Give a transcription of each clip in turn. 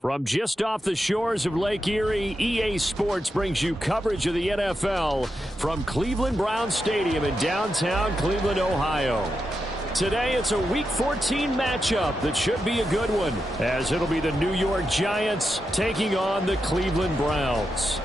From just off the shores of Lake Erie, EA Sports brings you coverage of the NFL from Cleveland Browns Stadium in downtown Cleveland, Ohio. Today, it's a Week 14 matchup that should be a good one, as it'll be the New York Giants taking on the Cleveland Browns.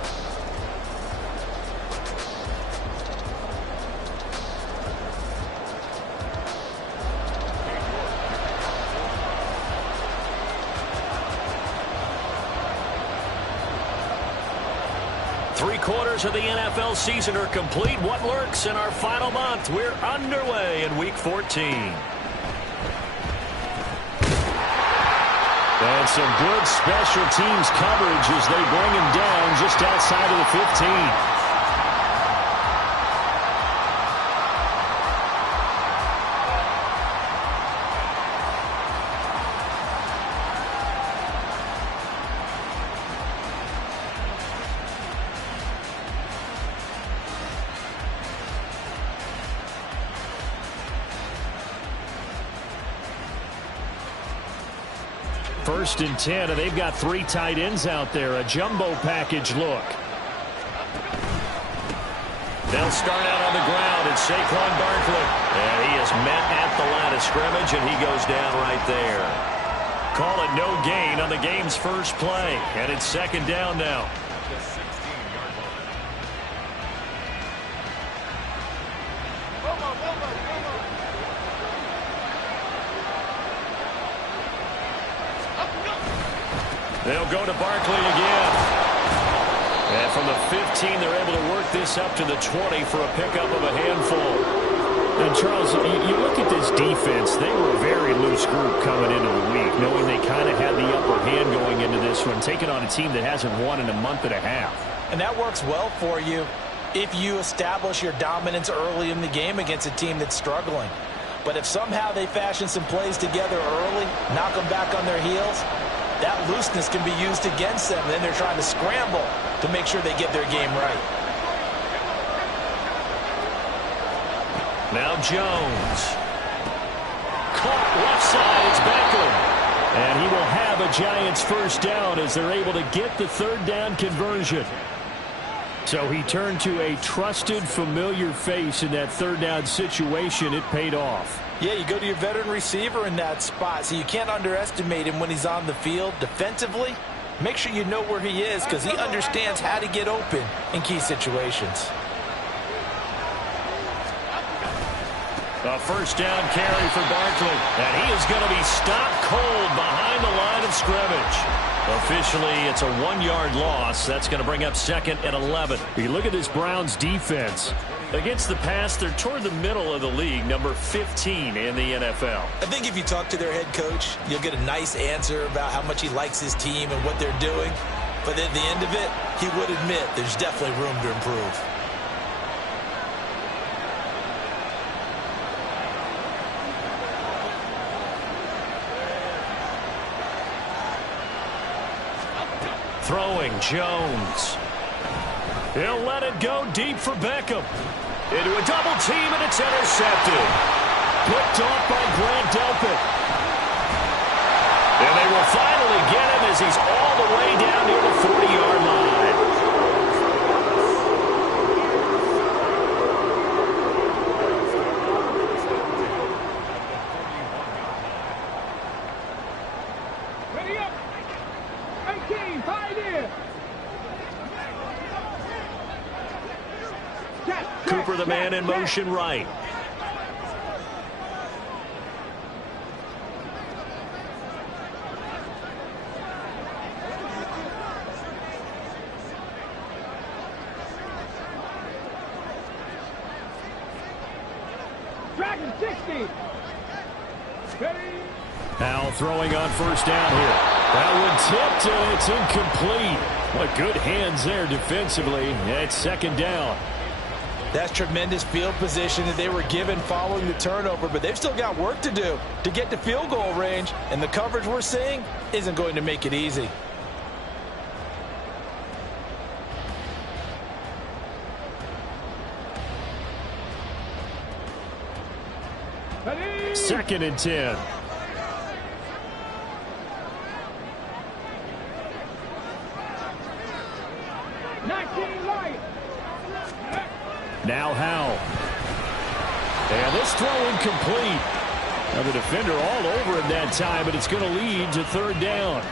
Three-quarters of the NFL season are complete. What lurks in our final month? We're underway in Week 14. And some good special teams coverage as they bring him down just outside of the 15. First and 10, and they've got three tight ends out there. A jumbo package look. They'll start out on the ground. It's Saquon Barkley. And he is met at the line of scrimmage, and he goes down right there. Call it no gain on the game's first play. And it's second down now. They'll go to Barkley again. And from the 15, they're able to work this up to the 20 for a pickup of a handful. And, Charles, you look at this defense, they were a very loose group coming into the week, knowing they kind of had the upper hand going into this one, taking on a team that hasn't won in a month and a half. And that works well for you if you establish your dominance early in the game against a team that's struggling. But if somehow they fashion some plays together early, knock them back on their heels, that looseness can be used against them. Then they're trying to scramble to make sure they get their game right. Now Jones. Caught left side. It's Beckham. And he will have a Giants first down as they're able to get the third down conversion. So he turned to a trusted, familiar face in that third down situation. It paid off. Yeah, you go to your veteran receiver in that spot, so you can't underestimate him when he's on the field defensively. Make sure you know where he is because he understands how to get open in key situations. A first down carry for Barkley. And he is going to be stopped cold behind the line of scrimmage. Officially, it's a 1-yard loss. That's going to bring up second and 11. You look at this Browns defense. Against the pass, they're toward the middle of the league, number 15 in the NFL. I think if you talk to their head coach, you'll get a nice answer about how much he likes his team and what they're doing. But at the end of it, he would admit there's definitely room to improve. Throwing Jones. He'll let it go deep for Beckham. Into a double team, and it's intercepted. Picked off by Grant Delpit. And they will finally get him as he's all the way down near the 40-yard line. Ready up. 18, 5 in. Cooper, the man in motion right. Dragon 60. Ready. Now throwing on first down here. That one tipped, and it's incomplete. What good hands there defensively. It's second down. That's tremendous field position that they were given following the turnover, but they've still got work to do to get to field goal range, and the coverage we're seeing isn't going to make it easy. Ready. Second and 10. 19 light. Now Howell. And this throw incomplete. Now the defender all over him that time, but it's going to lead to third down.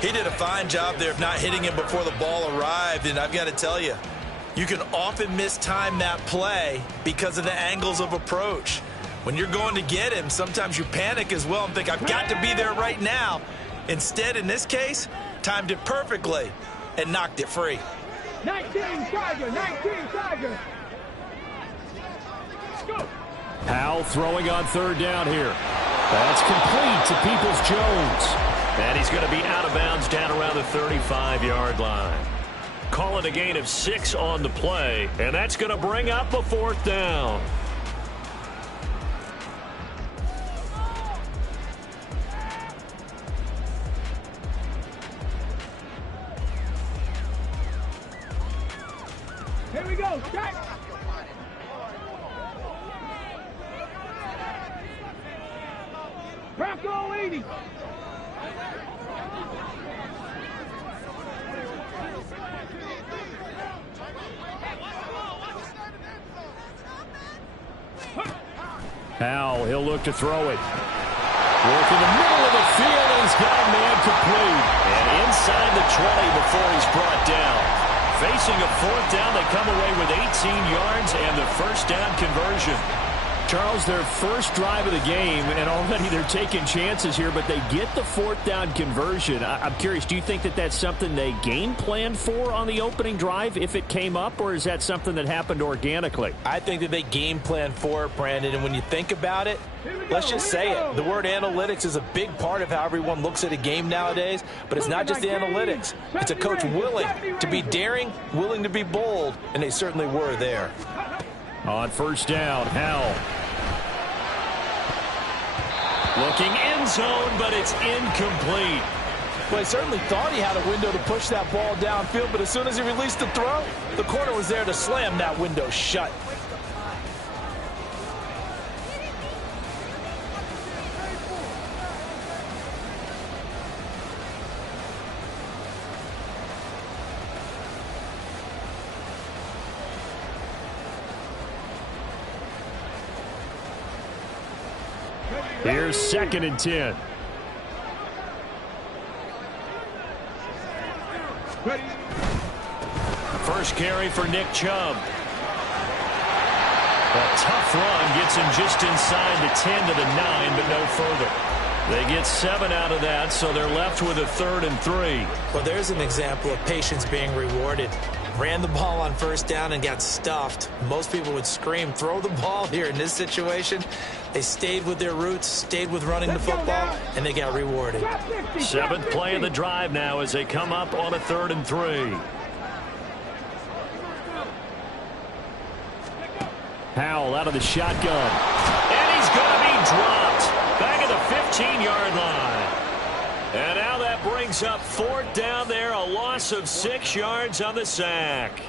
He did a fine job there of not hitting him before the ball arrived, and I've got to tell you, you can often mistime that play because of the angles of approach. When you're going to get him, sometimes you panic as well and think, I've got to be there right now. Instead, in this case, timed it perfectly and knocked it free. 19 Tiger, 19 Tiger. Go. Howell throwing on third down here. That's complete to Peoples-Jones. And he's going to be out of bounds down around the 35-yard line. Call it a gain of 6 on the play, and that's going to bring up a fourth down. Here we go. Check. Bronco 80. Howell, he'll look to throw it. Work in the middle of the field, and he's got a man complete. And inside the 20 before he's brought down. Facing a fourth down, they come away with 18 yards and the first down conversion. Charles, their first drive of the game, and already they're taking chances here, but they get the fourth down conversion. I'm curious, do you think that that's something they game planned for on the opening drive if it came up, or is that something that happened organically? I think that they game planned for it, Brandon, and when you think about it, let's just say it. The word analytics is a big part of how everyone looks at a game nowadays, but it's not just the analytics. It's a coach willing to be daring, willing to be bold, and they certainly were there. On first down, Howell. Looking end zone, but it's incomplete. Well, he certainly thought he had a window to push that ball downfield, but as soon as he released the throw, the corner was there to slam that window shut. Here's 2nd and 10. First carry for Nick Chubb. A tough run gets him just inside the 10 to the 9, but no further. They get 7 out of that, so they're left with a 3rd and 3. Well, there's an example of patience being rewarded. Ran the ball on first down and got stuffed. Most people would scream, throw the ball here. In this situation, they stayed with their roots, stayed with running the football, and they got rewarded. 7th play of the drive now as they come up on a 3rd and 3. Howell out of the shotgun. And he's going to be dropped back at the 15-yard line. And now that brings up 4th down there, a loss of 6 yards on the sack.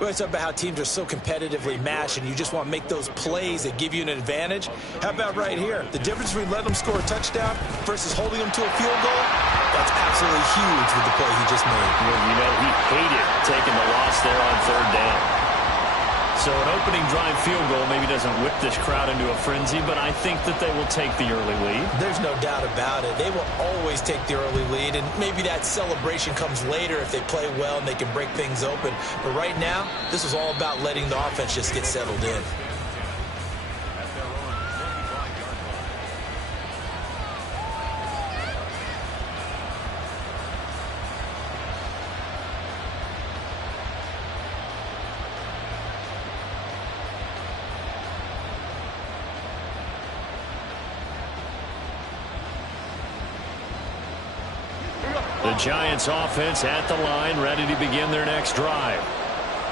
We always talk about how teams are so competitively matched and you just want to make those plays that give you an advantage. How about right here? The difference between letting them score a touchdown versus holding them to a field goal, that's absolutely huge with the play he just made. Well, you know, he hated taking the loss there on 3rd down. So an opening drive field goal maybe doesn't whip this crowd into a frenzy, but I think that they will take the early lead. There's no doubt about it. They will always take the early lead, and maybe that celebration comes later if they play well and they can break things open. But right now, this is all about letting the offense just get settled in. The Giants offense at the line, ready to begin their next drive.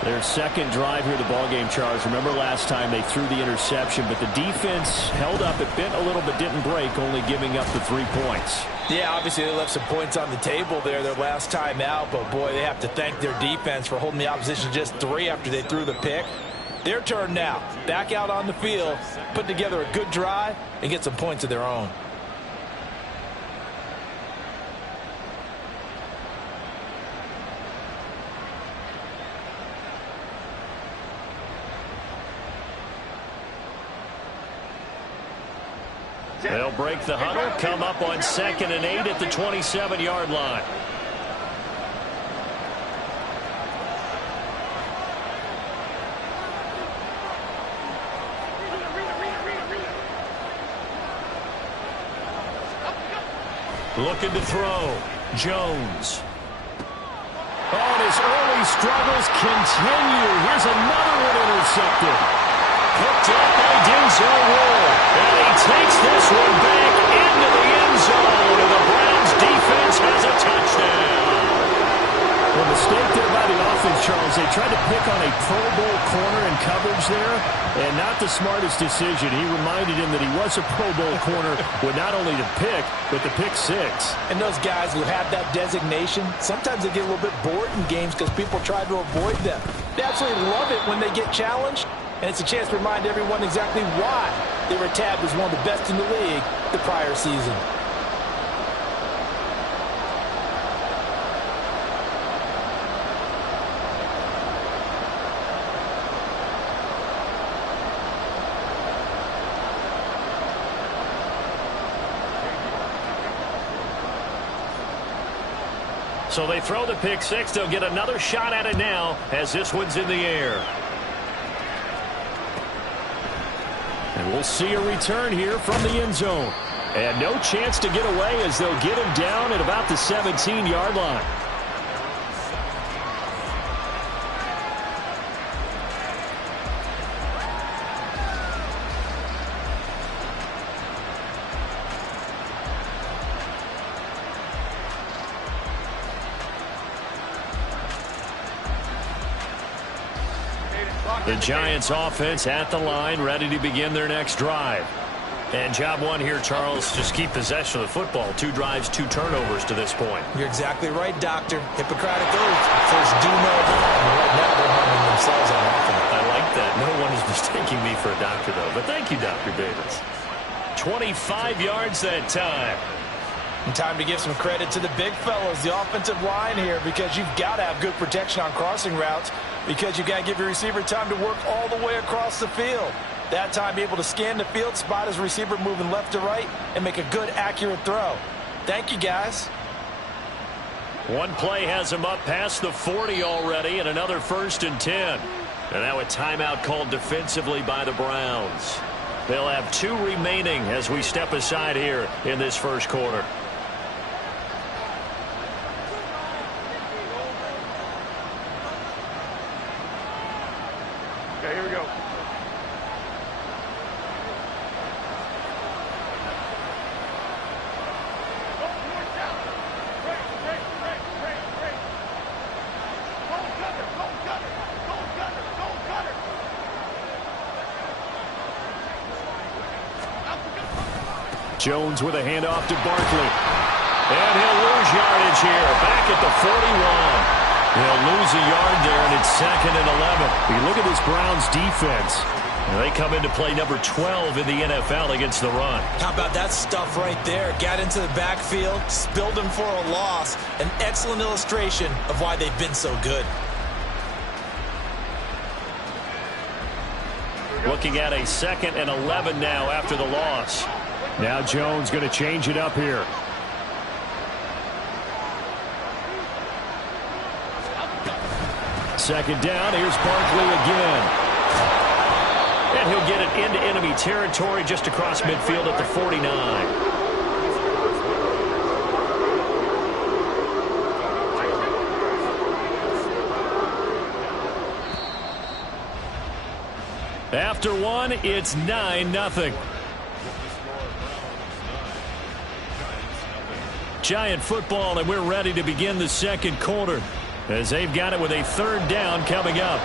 Their second drive here, the ballgame, Charles. Remember last time they threw the interception, but the defense held up. It bent a little but didn't break, only giving up the 3 points. Yeah, obviously they left some points on the table there their last time out, but boy, they have to thank their defense for holding the opposition just 3 after they threw the pick. Their turn now. Back out on the field, put together a good drive, and get some points of their own. They'll break the huddle, come up on 2nd and 8 at the 27-yard line. Looking to throw. Jones. Oh, and his early struggles continue. Here's another one intercepted. Picked up by Denzel Ward. And he takes this one back into the end zone. And the Browns defense has a touchdown. Well, mistake there by the offense, Charles. They tried to pick on a Pro Bowl corner in coverage there, and not the smartest decision. He reminded him that he was a Pro Bowl corner with not only the pick, but the pick six. And those guys who have that designation, sometimes they get a little bit bored in games because people try to avoid them. They absolutely love it when they get challenged, and it's a chance to remind everyone exactly why they were tabbed as one of the best in the league the prior season. So they throw the pick six. They'll get another shot at it now as this one's in the air. And we'll see a return here from the end zone. And no chance to get away as they'll get him down at about the 17-yard line. The Giants offense at the line, ready to begin their next drive. And job one here, Charles, just keep possession of the football. 2 drives, 2 turnovers to this point. You're exactly right, Doctor. Hippocratic oath. First do no harm. Right now they're harming themselves on offense. I like that. No one is mistaking me for a doctor, though. But thank you, Dr. Davis. 25 yards that time. And time to give some credit to the big fellas, the offensive line here, because you've got to have good protection on crossing routes, because you've got to give your receiver time to work all the way across the field. That time, be able to scan the field, spot his receiver moving left to right, and make a good, accurate throw. Thank you, guys. One play has him up past the 40 already, and another 1st and 10. And now a timeout called defensively by the Browns. They'll have 2 remaining as we step aside here in this first quarter. Okay, here we go. Jones with a handoff to Barkley. And he'll lose yardage here. Back at the 41. They'll lose a yard there, and it's 2nd and 11. You look at this Browns defense. And they come into play number 12 in the NFL against the run. How about that stuff right there? Got into the backfield, spilled him for a loss. An excellent illustration of why they've been so good. Looking at a 2nd and 11 now after the loss. Now Jones going to change it up here. Second down, here's Barkley again. And he'll get it into enemy territory just across midfield at the 49. After one, it's 9-0. Giant football, and we're ready to begin the second quarter as they've got it with a 3rd down coming up.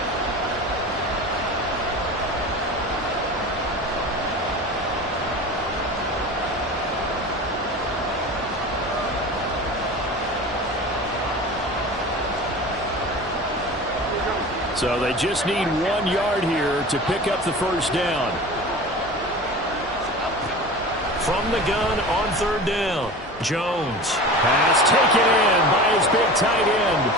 So they just need 1 yard here to pick up the 1st down. From the gun on 3rd down. Jones. Pass taken in by his big tight end.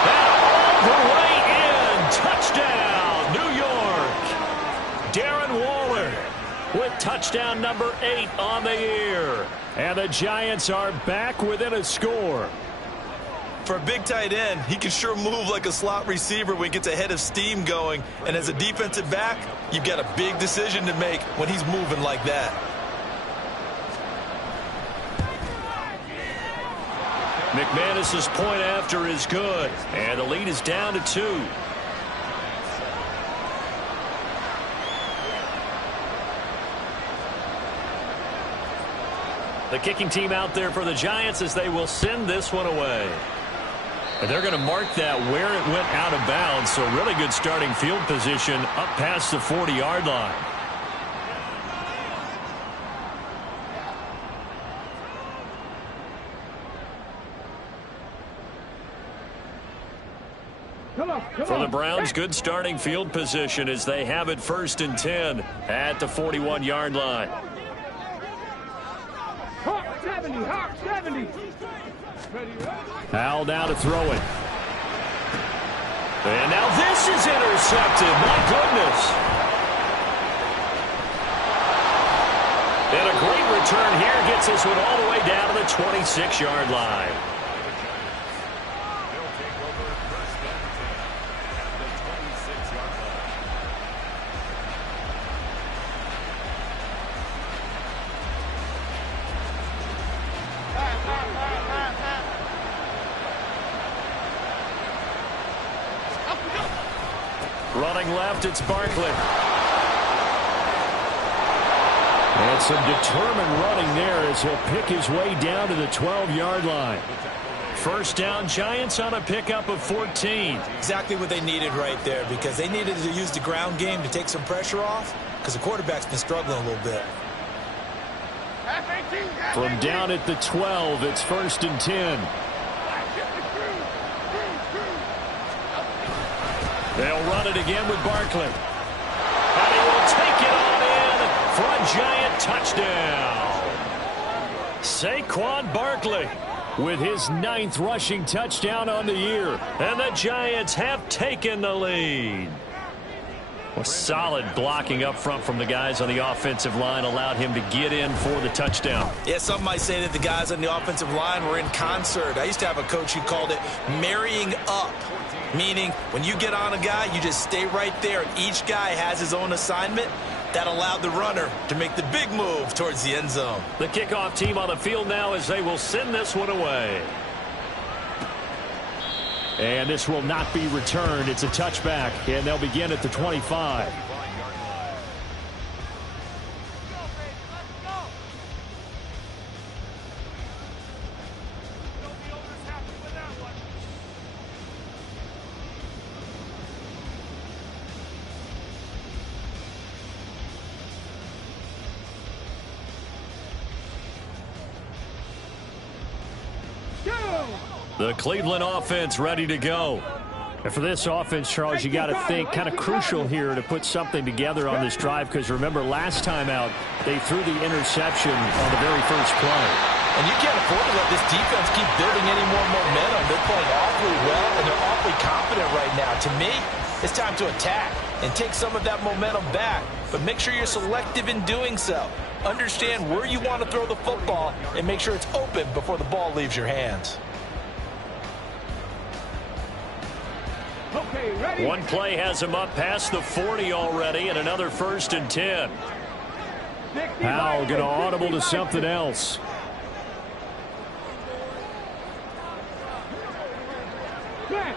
And all the way in. Touchdown, New York. Darren Waller. with touchdown number 8 on the year. And the Giants are back within a score. For a big tight end, he can sure move like a slot receiver when he gets a head of steam going. And as a defensive back, you've got a big decision to make when he's moving like that. McManus's point after is good, and the lead is down to 2. The kicking team out there for the Giants as they will send this one away. And they're going to mark that where it went out of bounds, so really good starting field position up past the 40-yard line. For the Browns, good starting field position as they have it 1st and 10 at the 41-yard line. Hawk 70, Hawk 70. Hal now to throw it. And now this is intercepted. My goodness. And a great return here gets this one all the way down to the 26-yard line. Running left, it's Barkley. And some determined running there as he'll pick his way down to the 12-yard line. First down, Giants on a pickup of 14. Exactly what they needed right there, because they needed to use the ground game to take some pressure off, because the quarterback's been struggling a little bit. From down at the 12, it's 1st and 10. They'll run it again with Barkley. And he will take it on in for a Giant touchdown. Saquon Barkley with his 9th rushing touchdown on the year. And the Giants have taken the lead. Well, solid blocking up front from the guys on the offensive line allowed him to get in for the touchdown. Yeah, some might say that the guys on the offensive line were in concert. I used to have a coach who called it marrying up, meaning when you get on a guy, you just stay right there. Each guy has his own assignment. That allowed the runner to make the big move towards the end zone. The kickoff team on the field now as they will send this one away. And this will not be returned. It's a touchback, and they'll begin at the 25. The Cleveland offense ready to go. And for this offense, Charles, you got to think kind of crucial here to put something together on this drive, because remember last time out they threw the interception on the very first play. And you can't afford to let this defense keep building any more momentum. They're playing awfully well, and they're awfully confident right now. To me, it's time to attack and take some of that momentum back, but make sure you're selective in doing so. Understand where you want to throw the football and make sure it's open before the ball leaves your hands. Okay, ready? One play has him up past the 40 already, and another 1st and 10. Howell going to audible to something else. Back.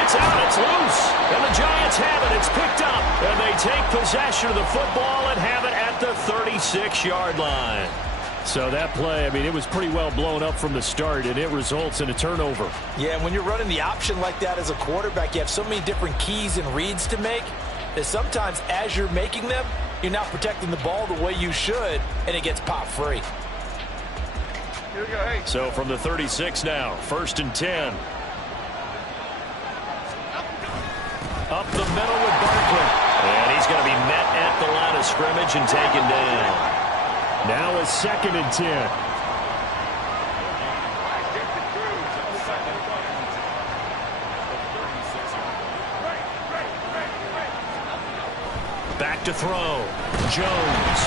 It's out, it's loose, and the Giants have it. It's picked up, and they take possession of the football and have it at the 36-yard line. So that play, I mean, it was pretty well blown up from the start, and it results in a turnover. Yeah, and when you're running the option like that as a quarterback, you have so many different keys and reads to make that sometimes as you're making them, you're not protecting the ball the way you should, and it gets pop free. Here we go, hey. So from the 36 now, 1st and 10. Up the middle with Barkley. And he's going to be met at the line of scrimmage and taken down. Now a 2nd and 10. Back to throw. Jones.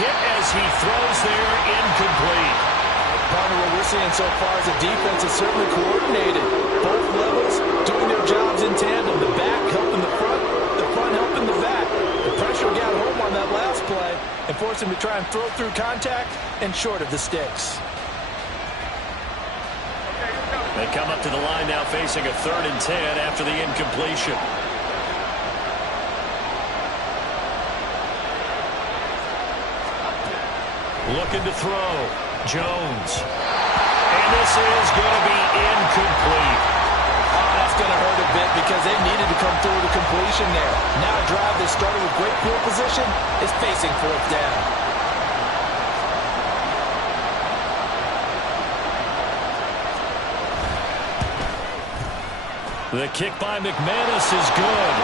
Hit as he throws there, incomplete. Partner, what we're seeing so far is the defense is certainly coordinated. Both levels doing their jobs in tandem. The back helping the front helping the back. The pressure got home on that last play and forced him to try and throw through contact and short of the sticks. They come up to the line now facing a 3rd and 10 after the incompletion. Looking to throw. Jones. And this is going to be incomplete. Oh, that's going to hurt a bit because they needed to come through with a completion there. Now a drive that started with great field position is facing 4th down. The kick by McManus is good.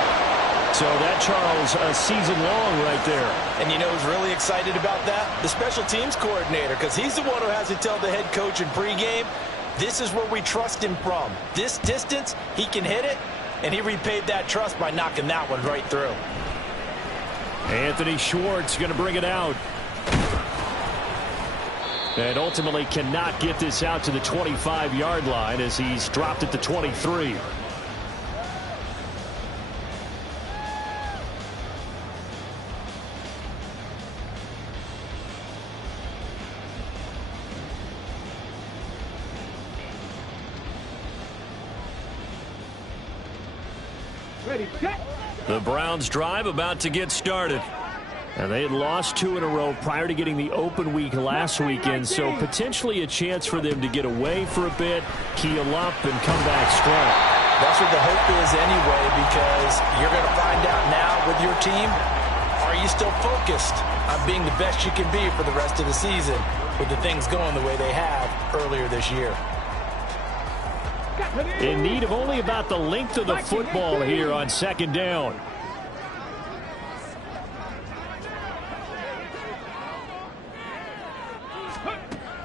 So that, Charles, a season long right there. And you know who's really excited about that? The special teams coordinator, because he's the one who has to tell the head coach in pregame, this is where we trust him from. This distance, he can hit it, and he repaid that trust by knocking that one right through. Anthony Schwartz going to bring it out. And ultimately cannot get this out to the 25-yard line as he's dropped it to 23. The Browns drive about to get started. And they had lost 2 in a row prior to getting the open week last weekend, so potentially a chance for them to get away for a bit, keel up, and come back strong. That's what the hope is anyway, because you're going to find out now with your team, are you still focused on being the best you can be for the rest of the season with the things going the way they have earlier this year? In need of only about the length of the football here on 2nd down.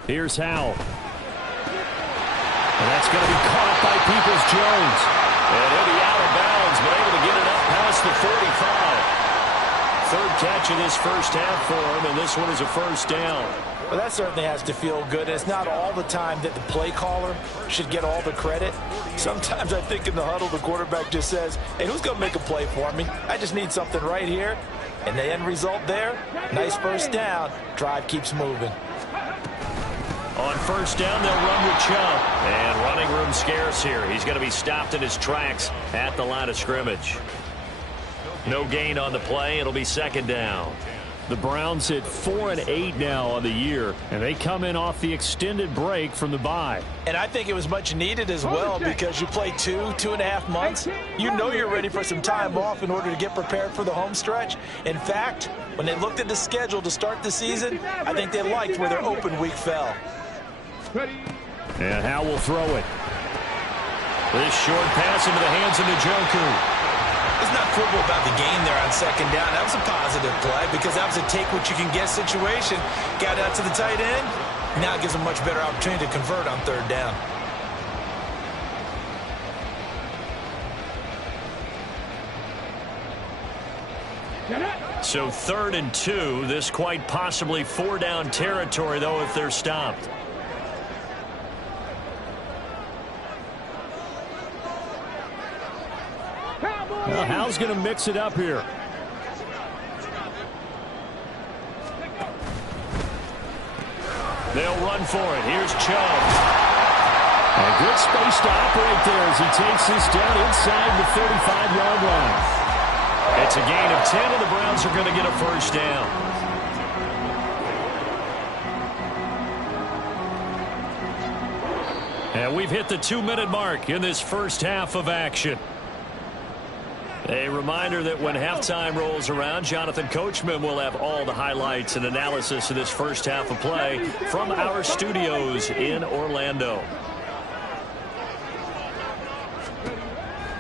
Here's Howell. And that's going to be caught by Peoples-Jones. And he'll be out of bounds, but able to get it up past the 45. 3rd catch of this first half for him, and this one is a 1st down. Well, that certainly has to feel good. It's not all the time that the play caller should get all the credit. Sometimes I think in the huddle, the quarterback just says, hey, who's going to make a play for me? I just need something right here. And the end result there, nice 1st down. Drive keeps moving. On 1st down, they'll run with Chubb. And running room scarce here. He's going to be stopped in his tracks at the line of scrimmage. No gain on the play. It'll be 2nd down. The Browns hit 4-8 now on the year, and they come in off the extended break from the bye. And I think it was much needed as well because you play 2.5 months. You know you're ready for some time off in order to get prepared for the home stretch. In fact, when they looked at the schedule to start the season, I think they liked where their open week fell. And Howell will throw it. This short pass into the hands of Njoku. Let's not quibble about the gain there on 2nd down. That was a positive play because that was a take-what-you-can-get situation. Got out to the tight end. Now it gives them a much better opportunity to convert on 3rd down. So 3rd and 2. This quite possibly 4-down territory, though, if they're stopped. Well, Howell's going to mix it up here. They'll run for it. Here's Chubb. A good space to operate there as he takes this down inside the 35-yard line. It's a gain of 10, and the Browns are going to get a 1st down. And we've hit the 2-minute mark in this first half of action. A reminder that when halftime rolls around, Jonathan Coachman will have all the highlights and analysis of this first half of play from our studios in Orlando.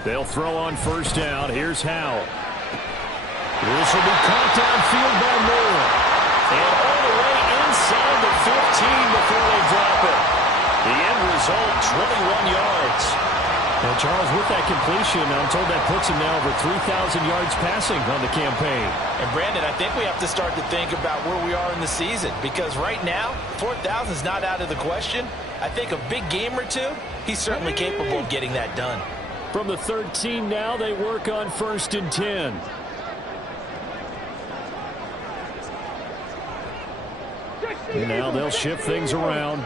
They'll throw on 1st down. Here's Howell. This will be caught downfield by Moore. And all the way inside the 15 before they drop it. The end result, 21 yards. And Charles, with that completion, I'm told that puts him now over 3,000 yards passing on the campaign. And Brandon, I think we have to start to think about where we are in the season, because right now, 4,000 is not out of the question. I think a big game or two, he's certainly capable of getting that done. From the 13 now, they work on 1st and 10. And now they'll shift things around.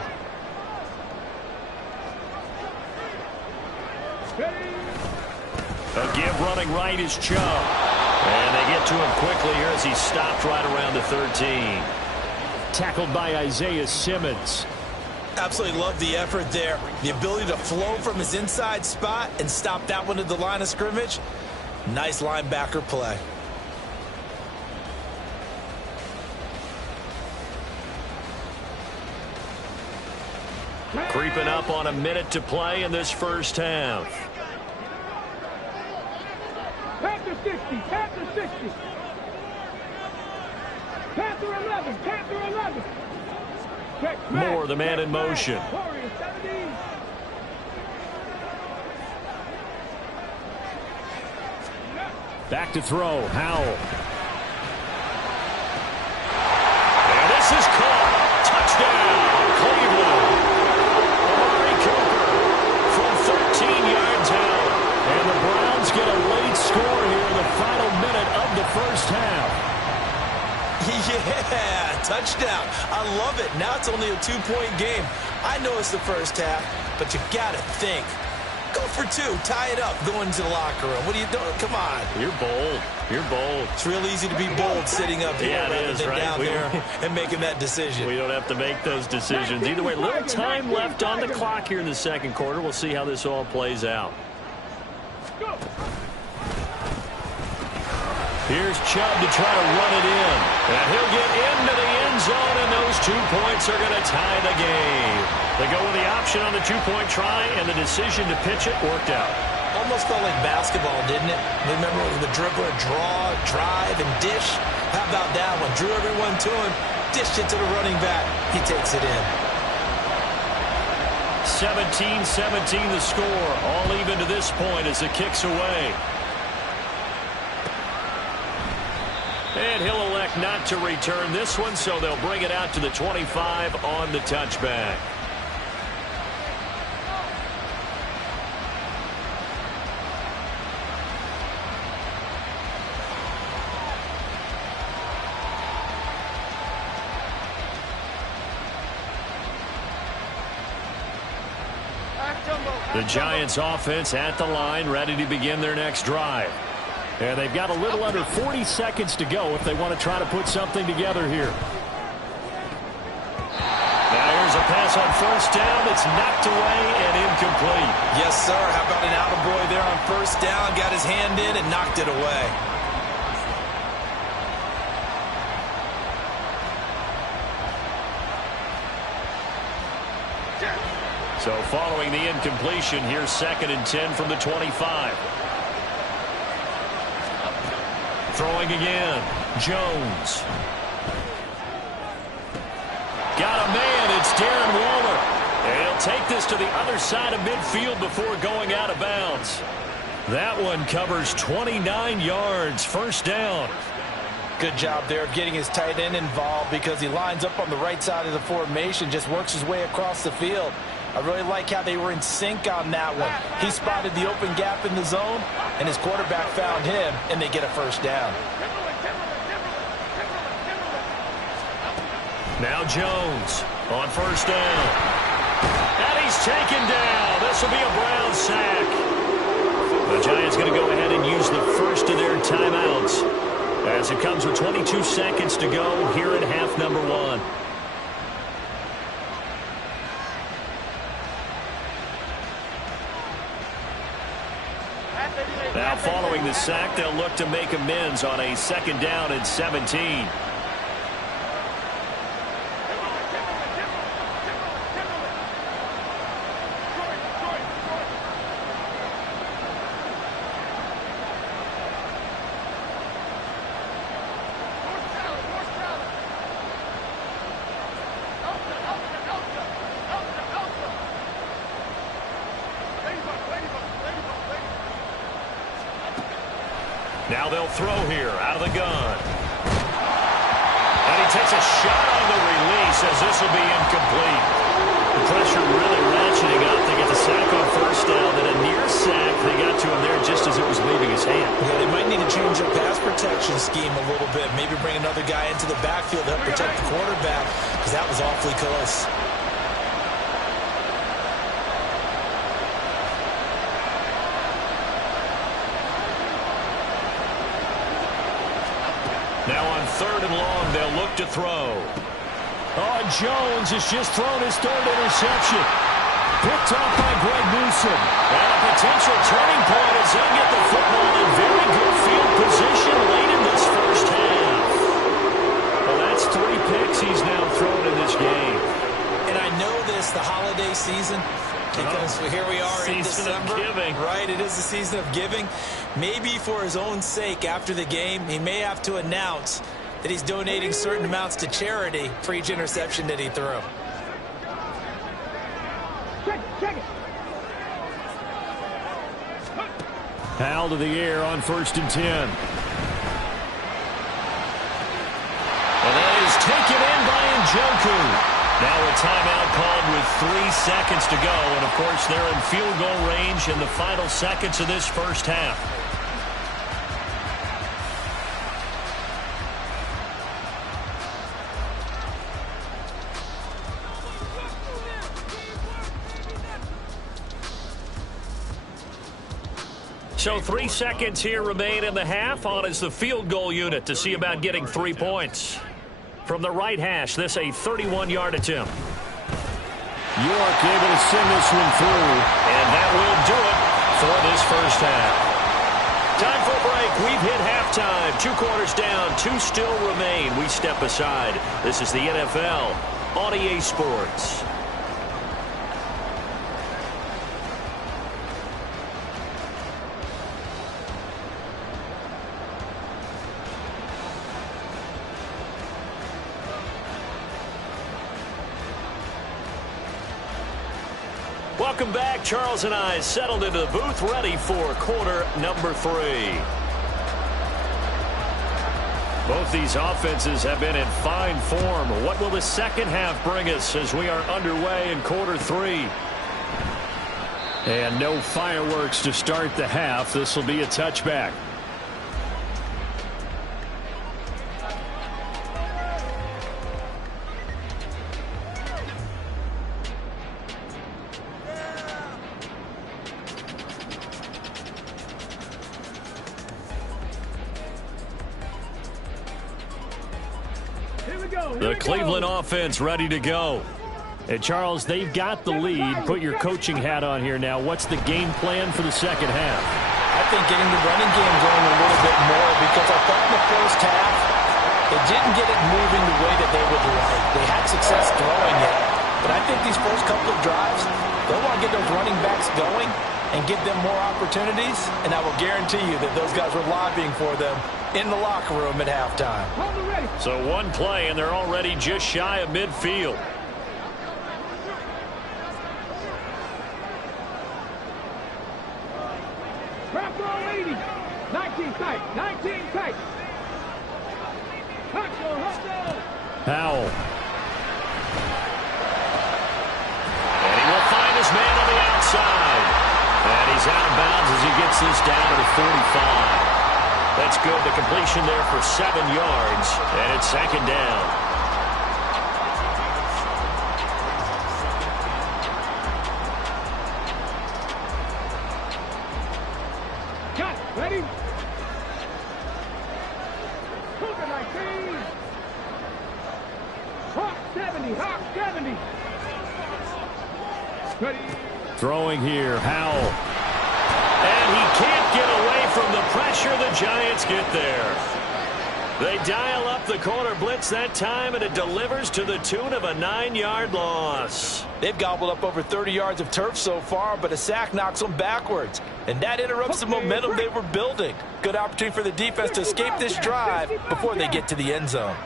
A give running right is Chubb. And they get to him quickly here as he's stopped right around the 13. Tackled by Isaiah Simmons. Absolutely love the effort there. The ability to flow from his inside spot and stop that one at the line of scrimmage. Nice linebacker play. Creeping up on a minute to play in this first half. Panther 60, Panther 60. Panther 11, Panther 11. Check, Moore, the man in motion. Warrior 17. Back to throw, Howell. And this is caught. Touchdown, Cleveland. Amari Cooper from 13 yards out. And the Browns get a late score here in the final minute of the first half. Yeah, touchdown. I love it. Now it's only a 2-point game. I know it's the first half, but you got to think. Go for 2. Tie it up. Go into the locker room. What are you doing? Come on. You're bold. You're bold. It's real easy to be bold sitting up here rather than down there and making that decision. We don't have to make those decisions. Either way, little time left on the clock here in the second quarter. We'll see how this all plays out. Go. Here's Chubb to try to run it in. And he'll get into the end zone, and those 2 points are going to tie the game. They go with the option on the 2-point try, and the decision to pitch it worked out. Almost felt like basketball, didn't it? Remember the dribbler, draw, drive, and dish? How about that one? Drew everyone to him, dished it to the running back. He takes it in. 17-17 the score. All even to this point as it kicks away. And he'll elect not to return this one, so they'll bring it out to the 25 on the touchback. The Giants offense at the line, ready to begin their next drive. And they've got a little under 40 seconds to go if they want to try to put something together here. Now here's a pass on first down that's knocked away and incomplete. Yes, sir. How about an attaboy there on first down? Got his hand in and knocked it away. So following the incompletion, here's 2nd and 10 from the 25. Throwing again, Jones. Got a man, it's Darren Waller. And he'll take this to the other side of midfield before going out of bounds. That one covers 29 yards, first down. Good job there of getting his tight end involved because he lines up on the right side of the formation, just works his way across the field. I really like how they were in sync on that one. He spotted the open gap in the zone, and his quarterback found him, and they get a first down. Now Jones on first down. And he's taken down. This will be a Brown sack. The Giants going to go ahead and use the first of their timeouts as it comes with 22 seconds to go here in half number 1. Now following the sack, they'll look to make amends on a 2nd down and 17. Now they'll throw here out of the gun. And he takes a shot on the release as this will be incomplete. The pressure really ratcheting up. They get the sack on first down. Then a near sack. They got to him there just as it was leaving his hand. Yeah, they might need to change their pass protection scheme a little bit. Maybe bring another guy into the backfield to help protect the quarterback, because that was awfully close. Now on 3rd and long, they'll look to throw. Oh, Jones has just thrown his 3rd interception. Picked off by Greg Newsome. And a potential turning point as they'll get the football in very good field position late in this first half. Well, that's 3 picks he's now thrown in this game. And I know this, the holiday season, because here we are in December. Season of giving. Right, it is the season of giving. Maybe for his own sake after the game, he may have to announce that he's donating certain amounts to charity for each interception that he threw. Check it. Howell to the air on 1st and 10. And that is taken in by Njoku. Now a timeout called with 3 seconds to go. And, of course, they're in field goal range in the final seconds of this first half. So 3 seconds here remain in the half. On is the field goal unit to see about getting 3 points. From the right hash, this a 31-yard attempt. York able to send this one through. And that will do it for this first half. Time for a break. We've hit halftime. 2 quarters down. 2 still remain. We step aside. This is the NFL on EA Sports. Welcome back. Charles and I settled into the booth, ready for quarter number 3. Both these offenses have been in fine form. What will the second half bring us as we are underway in quarter 3? And no fireworks to start the half. This will be a touchback. The Cleveland offense ready to go. And, Charles, they've got the lead. Put your coaching hat on here now. What's the game plan for the second half? I think getting the running game going a little bit more, because I thought in the first half they didn't get it moving the way that they would like. They had success throwing it, but I think these first couple of drives, they want to get those running backs going and give them more opportunities, and I will guarantee you that those guys were lobbying for them in the locker room at halftime. So 1 play, and they're already just shy of midfield. Crap roll 80. 19 tight. 19 tight. Hustle. Howell. And he will find his man on the outside. And he's out of bounds as he gets this down to the 45. That's good. The completion there for 7 yards. And it's 2nd down. Got it. Ready? Cougar 19. Hawk 70. Hawk 70. Ready? Throwing here, Howell. And he can't get away from the pressure. The Giants get there. They dial up the corner blitz that time, and it delivers to the tune of a 9-yard loss. They've gobbled up over 30 yards of turf so far, but a sack knocks them backwards. And that interrupts the momentum they were building. Good opportunity for the defense to escape this drive before they get to the end zone.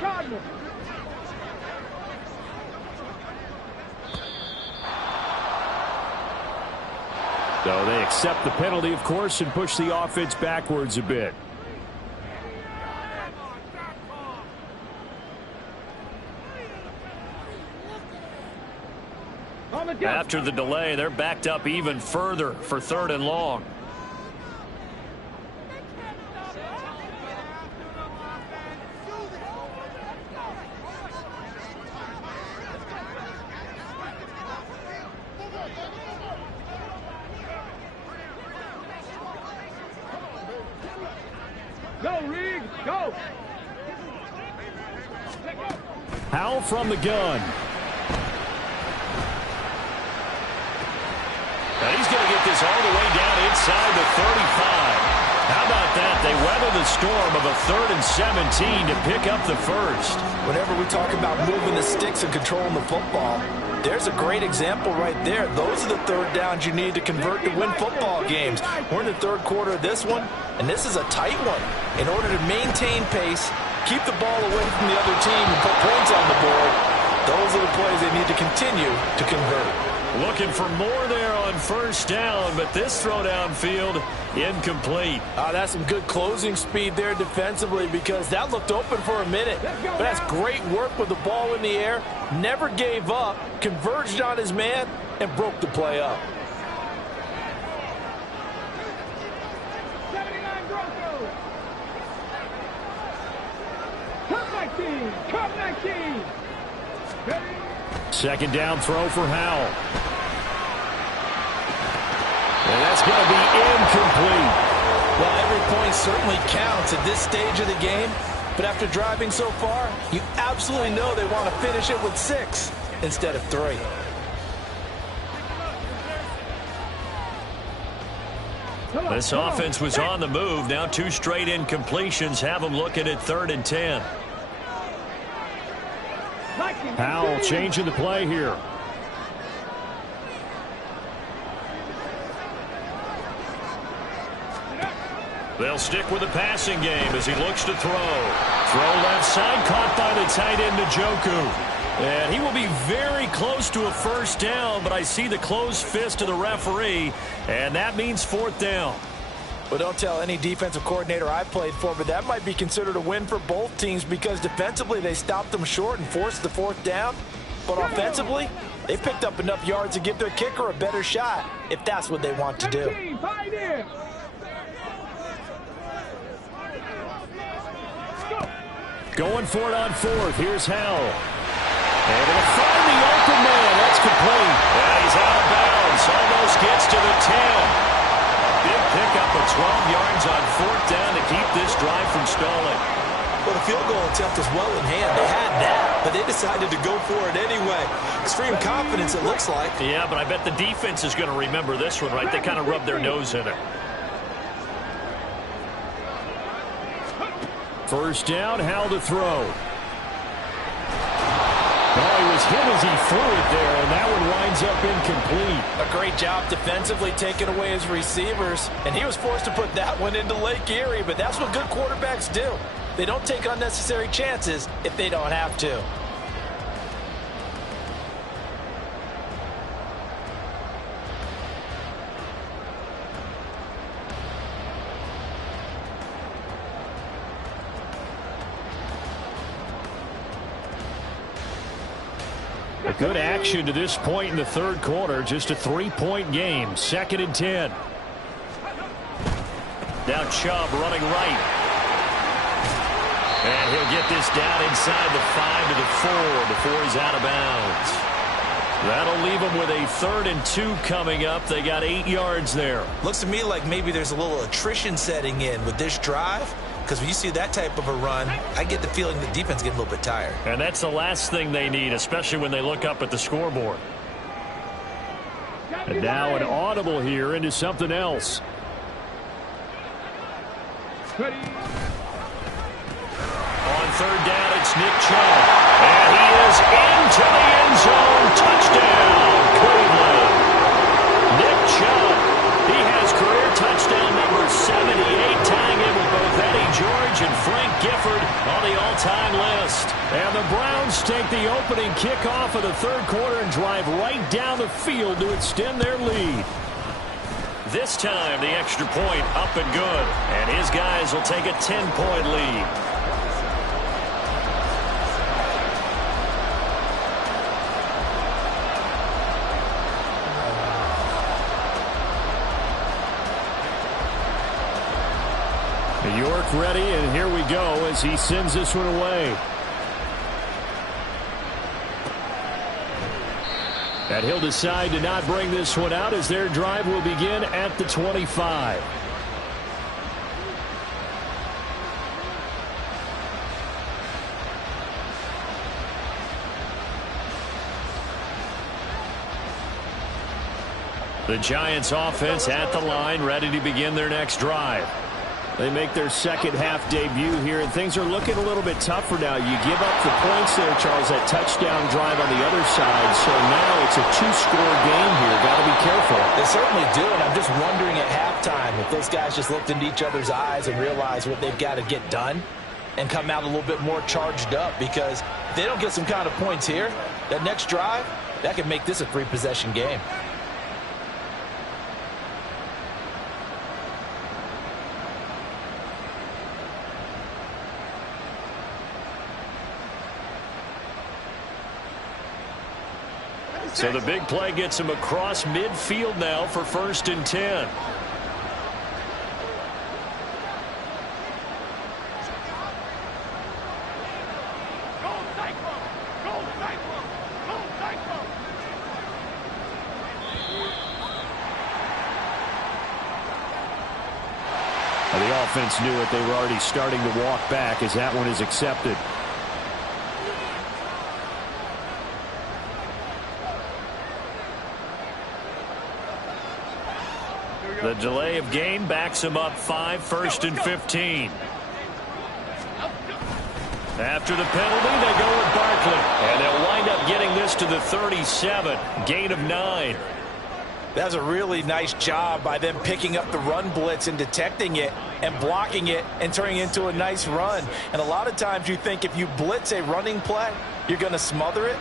Cardinal. So they accept the penalty, of course, and push the offense backwards a bit. After the delay, they're backed up even further for 3rd and long. Go, Reed, go! Howell from the gun. Now he's going to get this all the way down inside the 35. How about that? They weather the storm of a 3rd and 17 to pick up the first. Whenever we talk about moving the sticks and controlling the football, there's a great example right there. Those are the 3rd downs you need to convert to win football games. We're in the 3rd quarter of this one, and this is a tight one. In order to maintain pace, keep the ball away from the other team and put points on the board, those are the plays they need to continue to convert. Looking for more there on 1st down, but this throw downfield incomplete. That's some good closing speed there defensively because that looked open for a minute. But that's great work with the ball in the air. Never gave up, converged on his man, and broke the play up. 79 Broncos! Cup 19! Cup 19! Ready? 2nd down throw for Howell. And that's going to be incomplete. Well, every point certainly counts at this stage of the game. But after driving so far, you absolutely know they want to finish it with 6 instead of 3. This offense was on the move. Now 2 straight incompletions have them looking at 3rd and 10. Howell changing the play here. They'll stick with the passing game as he looks to throw. Throw left side, caught by the tight end Njoku. And he will be very close to a 1st down, but I see the closed fist of the referee, and that means 4th down. Well, don't tell any defensive coordinator I played for, but that might be considered a win for both teams because defensively they stopped them short and forced the 4th down. But offensively, they picked up enough yards to give their kicker a better shot if that's what they want to do. Going for it on 4th. Here's Howell. Able to find the open man. That's complete. And he's out of bounds. Almost gets to the 10. Big pickup of 12 yards on 4th down to keep this drive from stalling. Well, the field goal attempt was well in hand. They had that, but they decided to go for it anyway. Extreme confidence, it looks like. Yeah, but I bet the defense is going to remember this one, right? They kind of rubbed their nose in it. 1st down, Howell to throw. Oh, he was hit as he threw it there, and that one winds up incomplete. A great job defensively taking away his receivers, and he was forced to put that one into Lake Erie, but that's what good quarterbacks do. They don't take unnecessary chances if they don't have to. A good action to this point in the 3rd quarter. Just a 3-point game. 2nd and 10. Now Chubb running right. And he'll get this down inside the 5 to the 4 before he's out of bounds. That'll leave them with a 3rd and 2 coming up. They got 8 yards there. Looks to me like maybe there's a little attrition setting in with this drive. Because when you see that type of a run, I get the feeling the defense getting a little bit tired. And that's the last thing they need, especially when they look up at the scoreboard. And now an audible here into something else. On 3rd down, it's Nick Chubb. And he is into the end zone. Touchdown, Cleveland. Nick Chubb. He has career touchdown number 78, tying in with both Eddie George and Frank Gifford on the all-time list. And the Browns take the opening kickoff of the 3rd quarter and drive right down the field to extend their lead. This time, the extra point up and good. And his guys will take a 10-point lead. York ready, and here we go as he sends this one away. And he'll decide to not bring this one out as their drive will begin at the 25. The Giants offense at the line, ready to begin their next drive. They make their second half debut here, and things are looking a little bit tougher now. You give up the points there, Charles, that touchdown drive on the other side. So now it's a two-score game here. Got to be careful. They certainly do, and I'm just wondering at halftime if those guys just looked into each other's eyes and realized what they've got to get done and come out a little bit more charged up, because if they don't get some kind of points here, that next drive, that could make this a three-possession game. So the big play gets him across midfield now for 1st and 10. The offense knew it. They were already starting to walk back as that one is accepted. The delay of game backs him up 5, 1st and 15. After the penalty, they go with Barkley. And they'll wind up getting this to the 37. Gain of 9. That's a really nice job by them picking up the run blitz and detecting it and blocking it and turning it into a nice run. And a lot of times you think if you blitz a running play, you're going to smother it.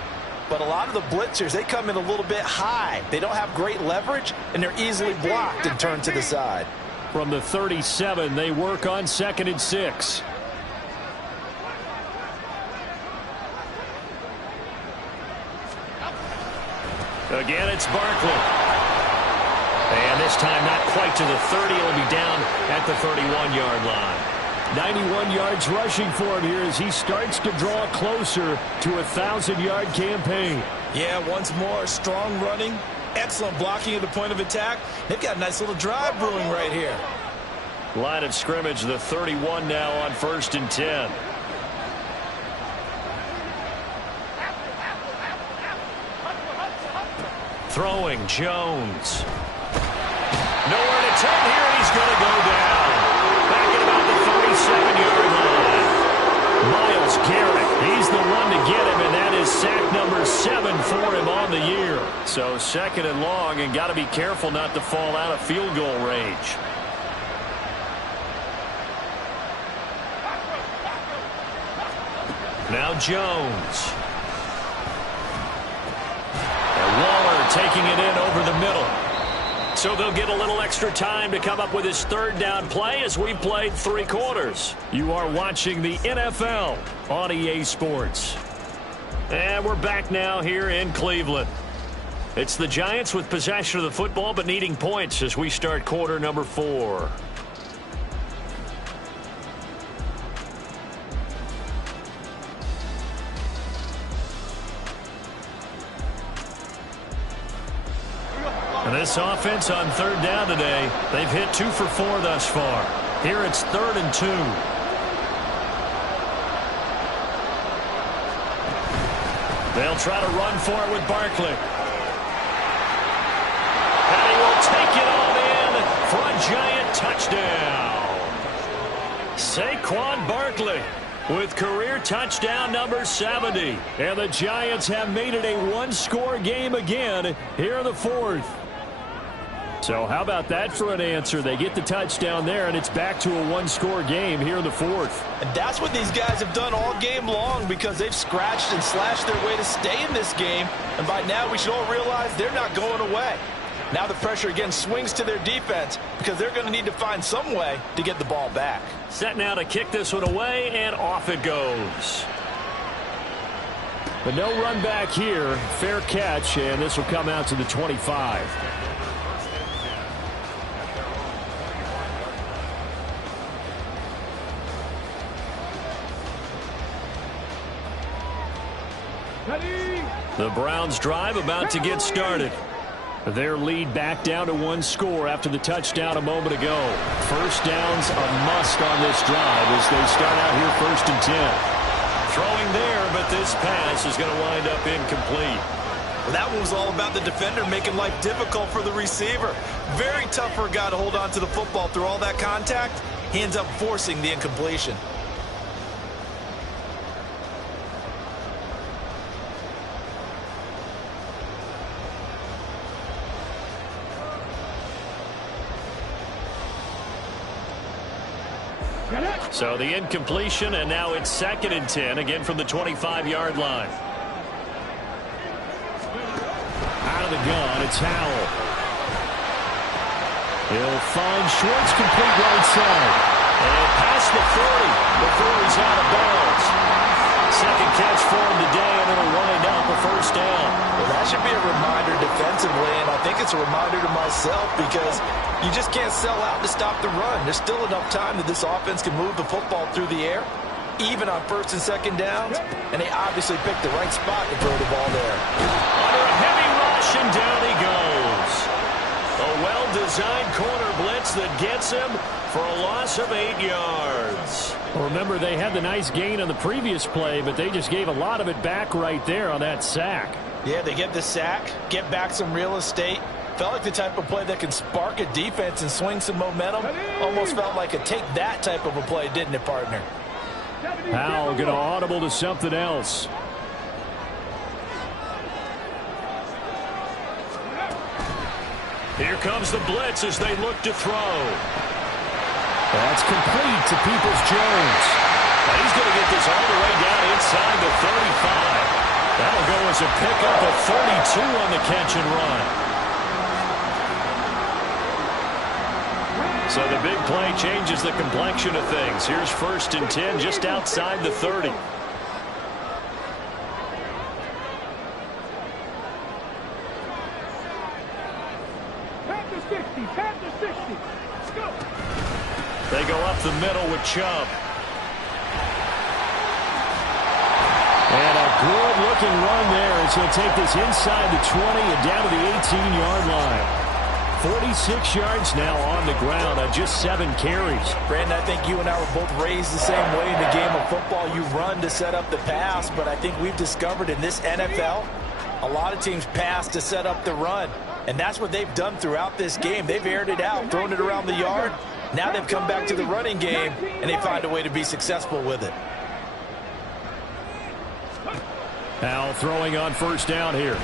But a lot of the blitzers, they come in a little bit high. They don't have great leverage, and they're easily blocked and turned to the side. From the 37, they work on 2nd and 6. Again, it's Barkley. And this time not quite to the 30. He'll be down at the 31-yard line. 91 yards rushing for him here as he starts to draw closer to a 1,000-yard campaign. Yeah, once more, strong running, excellent blocking at the point of attack. They've got a nice little drive brewing right here. Line of scrimmage, the 31 now on 1st and 10. Throwing, Jones. Nowhere to turn here, and he's going to go down. Back at about the 37-yard line. Myles Garrett, he's the one to get him, and that is sack number 7 for him on the year. So 2nd and long, and got to be careful not to fall out of field goal range. Now Jones. And Waller taking it in over the middle. So they'll get a little extra time to come up with his 3rd down play as we've played 3 quarters. You are watching the NFL on EA Sports. And we're back now here in Cleveland. It's the Giants with possession of the football but needing points as we start quarter number 4. And this offense on 3rd down today, they've hit 2 for 4 thus far. Here it's 3rd and 2. They'll try to run for it with Barkley. And he will take it on in for a Giant touchdown. Saquon Barkley with career touchdown number 70. And the Giants have made it a one-score game again here in the 4th. So how about that for an answer? They get the touchdown there, and it's back to a one-score game here in the 4th. And that's what these guys have done all game long, because they've scratched and slashed their way to stay in this game. And by now we should all realize they're not going away. Now the pressure again swings to their defense because they're going to need to find some way to get the ball back. Set now to kick this one away, and off it goes. But no run back here. Fair catch, and this will come out to the 25. The Browns drive about to get started. Their lead back down to one score after the touchdown a moment ago. First down's a must on this drive as they start out here 1st and 10. Throwing there, but this pass is going to wind up incomplete. Well, that one was all about the defender making life difficult for the receiver. Very tough for a guy to hold on to the football through all that contact. He ends up forcing the incompletion. So the incompletion, and now it's 2nd and 10, again from the 25-yard line. Out of the gun, it's Howell. He'll find Schwartz complete right side. And past the 40 before he's out of bounds. Second catch for him today, and it'll wind up a first down. Well, that should be a reminder defensively, and I think it's a reminder to myself because you just can't sell out to stop the run. There's still enough time that this offense can move the football through the air, even on 1st and 2nd downs, and they obviously picked the right spot to throw the ball there. Under a heavy rush, and down he goes. A well-designed corner blitz that gets him for a loss of 8 yards. Well, remember, they had the nice gain on the previous play, but they just gave a lot of it back right there on that sack. Yeah, they get the sack, get back some real estate. Felt like the type of play that can spark a defense and swing some momentum. Almost felt like a take that type of a play, didn't it, partner? Howell going to audible to something else. Here comes the blitz as they look to throw. That's complete to Peoples-Jones. And he's going to get this all the way down inside the 35. That'll go as a pickup of 32 on the catch and run. So the big play changes the complexion of things. Here's 1st and 10 just outside the 30. Pat to 60. Pat to 60. Let's go. They go up the middle with Chubb. And a good-looking run there as he'll take this inside the 20 and down to the 18-yard line. 46 yards now on the ground on just 7 carries. Brandon, I think you and I were both raised the same way in the game of football. You run to set up the pass, but I think we've discovered in this NFL, a lot of teams pass to set up the run. And that's what they've done throughout this game. They've aired it out, thrown it around the yard. Now they've come back to the running game, and they find a way to be successful with it. Now throwing on 1st down here.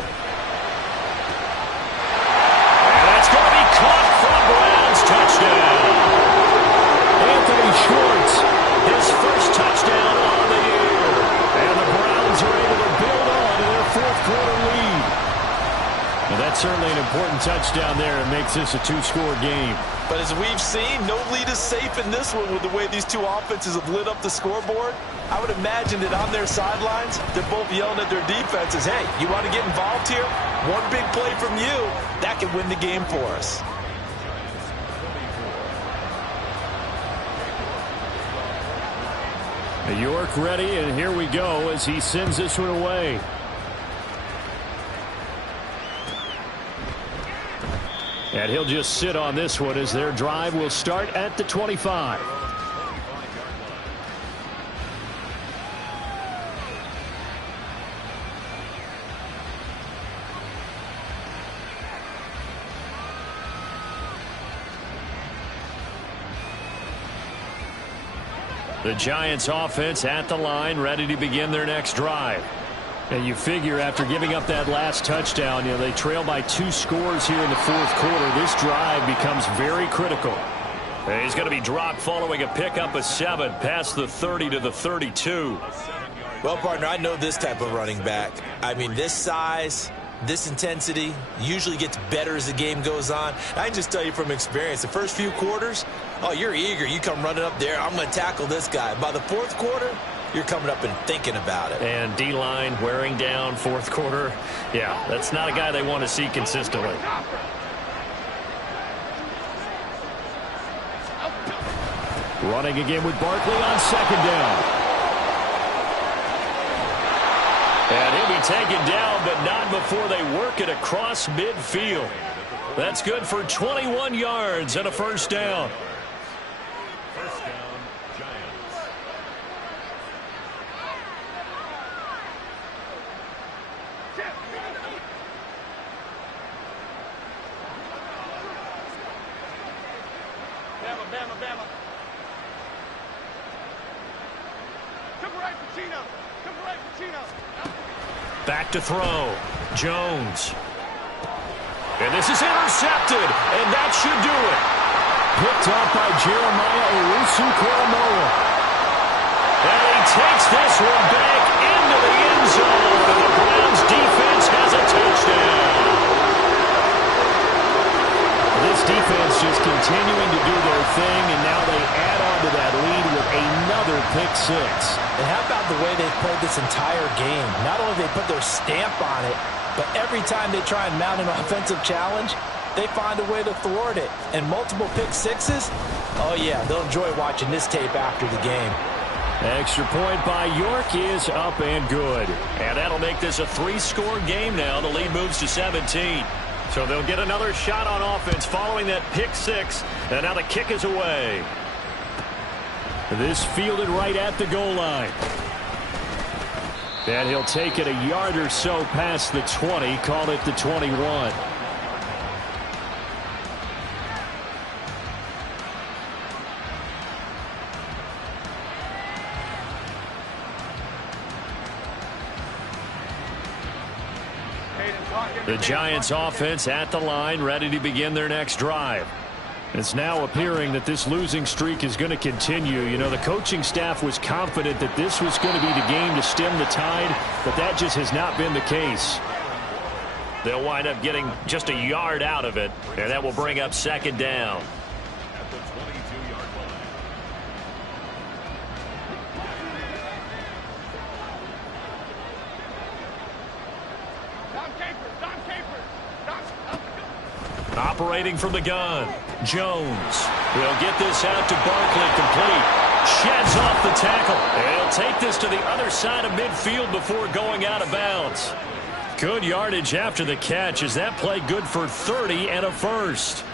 Caught for the Browns. Touchdown. Anthony Schwartz. His first touchdown on the year. And the Browns are able to build on to their 4th quarter lead. And that's certainly an important touchdown there. It makes this a 2-score game. But as we've seen, no lead is safe in this one with the way these two offenses have lit up the scoreboard. I would imagine that on their sidelines, they're both yelling at their defenses, hey, you want to get involved here? One big play from you, that can win the game for us. York ready, and here we go as he sends this one away. And he'll just sit on this one as their drive will start at the 25. The Giants offense at the line, ready to begin their next drive. And you figure after giving up that last touchdown, they trail by 2 scores here in the 4th quarter. This drive becomes very critical. He's going to be dropped following a pickup of 7 past the 30 to the 32. Well, partner, I know this type of running back. I mean, this size, This intensity usually gets better as the game goes on. I can just tell you from experience, the first few quarters, oh, you're eager. You come running up there, I'm going to tackle this guy. By the fourth quarter, you're coming up and thinking about it. And D-line wearing down fourth quarter. Yeah, that's not a guy they want to see consistently. Running again with Barkley on second down. And he'll be taken down, but not before they work it across midfield. That's good for 21 yards and a first down. First down, Giants. Bama. Come right for Chino. Back to throw. Jones. And this is intercepted, and that should do it. Picked up by Jeremiah Owusu-Koramoah. And he takes this one back into the end zone, and the Browns defense has a touchdown. This defense just continuing to do their thing, and now they add on to that lead with another pick six. And how about the way they've played this entire game? Not only they put their stamp on it, but every time they try and mount an offensive challenge, they find a way to thwart it. And multiple pick sixes, oh yeah, they'll enjoy watching this tape after the game. Extra point by York is up and good. And that'll make this a 3-score game now. The lead moves to 17. So they'll get another shot on offense following that pick six. And now the kick is away. This fielded right at the goal line. And he'll take it a yard or so past the 20, call it the 21. The Giants offense at the line, ready to begin their next drive. It's now appearing that this losing streak is going to continue. You know, the coaching staff was confident that this was going to be the game to stem the tide, but that just has not been the case. They'll wind up getting just a yard out of it, and that will bring up second down. At the 22-yard line. Operating from the gun, Jones will get this out to Barkley, complete. Sheds off the tackle. And he'll take this to the other side of midfield before going out of bounds. Good yardage after the catch. Is that play good for 30 and a first?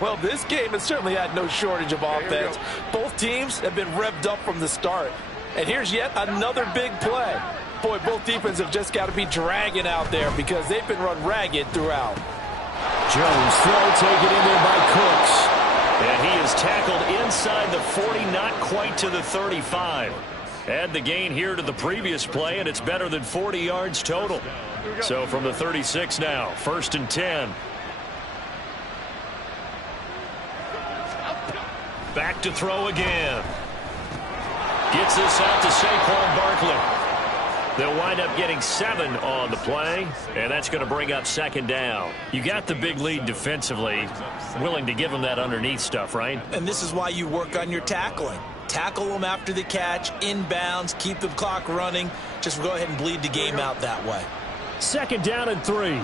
Well, this game has certainly had no shortage of offense. Both teams have been revved up from the start. And here's yet another big play. Boy, both defenses have just got to be dragging out there because they've been run ragged throughout. Jones throw taken in there by Cooks. And he is tackled inside the 40, not quite to the 35. Add the gain here to the previous play, and it's better than 40 yards total. So from the 36 now, 1st and 10. Back to throw again. Gets this out to Saquon Barkley. They'll wind up getting 7 on the play, and that's going to bring up second down. You got the big lead defensively, willing to give them that underneath stuff, right? And this is why you work on your tackling. Tackle them after the catch, inbounds, keep the clock running. Just go ahead and bleed the game out that way. Second down and 3.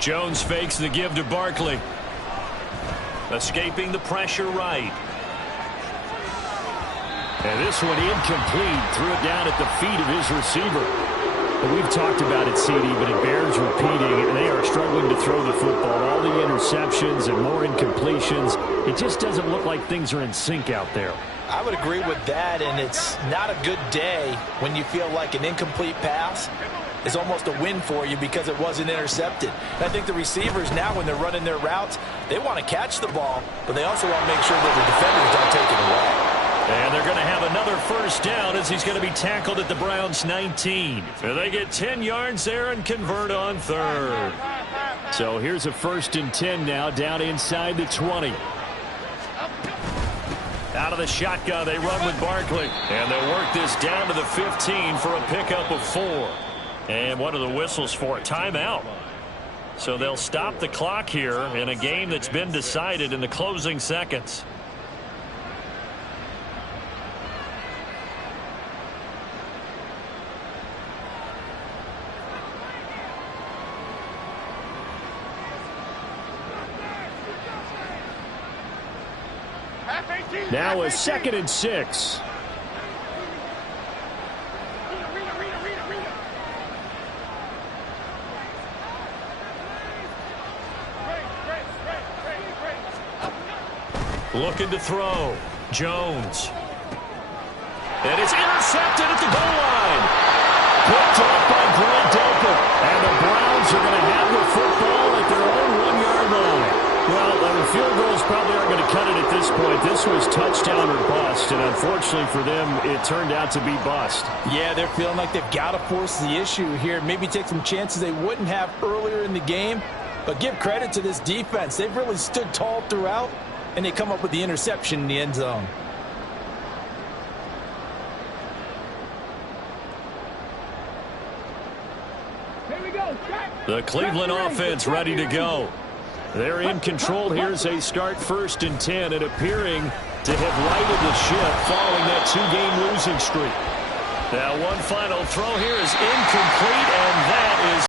Jones fakes the give to Barkley. Escaping the pressure right. And this one incomplete. Threw it down at the feet of his receiver. And we've talked about it, CD, but it bears repeating. And they are struggling to throw the football. All the interceptions and more incompletions. It just doesn't look like things are in sync out there. I would agree with that, and it's not a good day when you feel like an incomplete pass is almost a win for you because it wasn't intercepted. And I think the receivers now, when they're running their routes, they want to catch the ball, but they also want to make sure that the defenders don't take it away. And they're going to have another first down as he's going to be tackled at the Browns' 19. So they get 10 yards there and convert on 3rd. So here's a 1st and 10 now, down inside the 20. Out of the shotgun, they run with Barkley. And they'll work this down to the 15 for a pickup of 4. And what are the whistles for? Timeout. So they'll stop the clock here in a game that's been decided in the closing seconds. Now a 2nd and 6. Looking to throw. Jones. And it's intercepted at the goal line. Picked off by Grant Delpit. And the Browns are going to have the football at their own 1-yard line. Well, the field goals probably aren't going to cut it at this point. This was touchdown or bust, and unfortunately for them, it turned out to be bust. Yeah, they're feeling like they've got to force the issue here. Maybe take some chances they wouldn't have earlier in the game. But give credit to this defense. They've really stood tall throughout, and they come up with the interception in the end zone. Here we go. The Cleveland offense ready to go. They're in control here as they start 1st and 10 and appearing to have righted the ship following that 2-game losing streak. Now one final throw here is incomplete, and that is